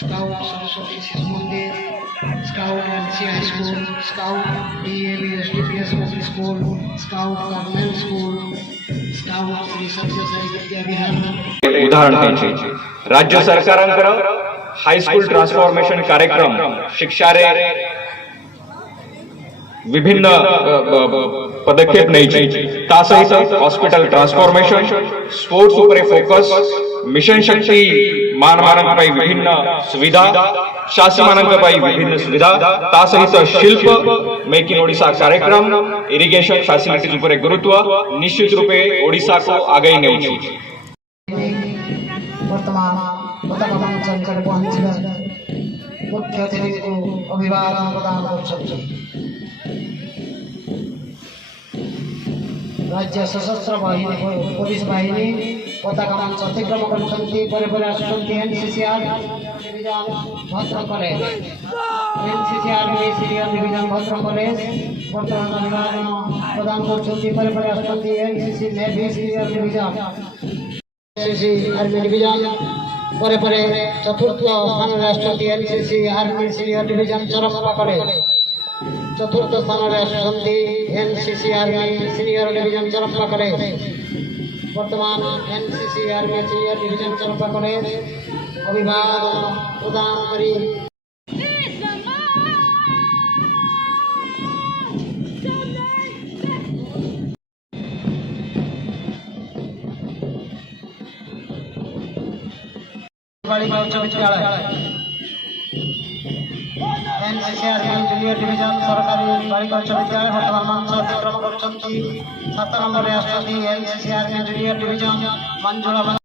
Scout Saraswati Shishu Mandir, scout NC high school, scout DABS public school, scout government school, scout Shri Sathya Sai Vidyavihar उदाहरण द्यायचे। राज्य सरकारांकडे high school transformation कार्यक्रम शिक्षारे विभिन्न पदक्षेप न्यायचे। तासहित हॉस्पिटल ट्रान्सफॉर्मेशन, स्पोर्ट्स उपरे फोकस, मिशन शक्ती मानवांपाई विभिन्न सुविधा, शासमानांपाई विभिन्न सुविधा, तासहित शिल्प मेक इन ओडिशा कार्यक्रम, इरिगेशन फैसिलिटीज उपरे गुरुत्व निश्चित रूपे ओडिशा को आगे नेउची। वर्तमान पताका मंचन पहुंचले मुख्य अतिथि को अभिवादन प्रदान कर राज्य सशस्त्र बाहिनी पुलिस बाहिनी पताका मंच अतिक्रम कर एनसीसीआर डिविजन भद्र कॉलेज, एनसीसीआर सीनियर डिविजन भद्र कॉलेज वर्तमान अभिवादन प्रदान कर NCC navy senior division, NCC army division पर चतुर्थ स्थान आसुँच NCC army senior division Charampa college, चतुर्थ स्थान आसुँच NCC army senior division Charampa college, वर्तमान NCC army senior division Charampa college अभिवादन प्रदान करी बालिका उच्च विद्यालय, एनसीसी आर्मी जूनियर डिविजन सरकारी बालिका उच्च विद्यालय वर्तमान मंच अतिक्रम कर 7 नंबर आसुँच NCC army junior division Manjula.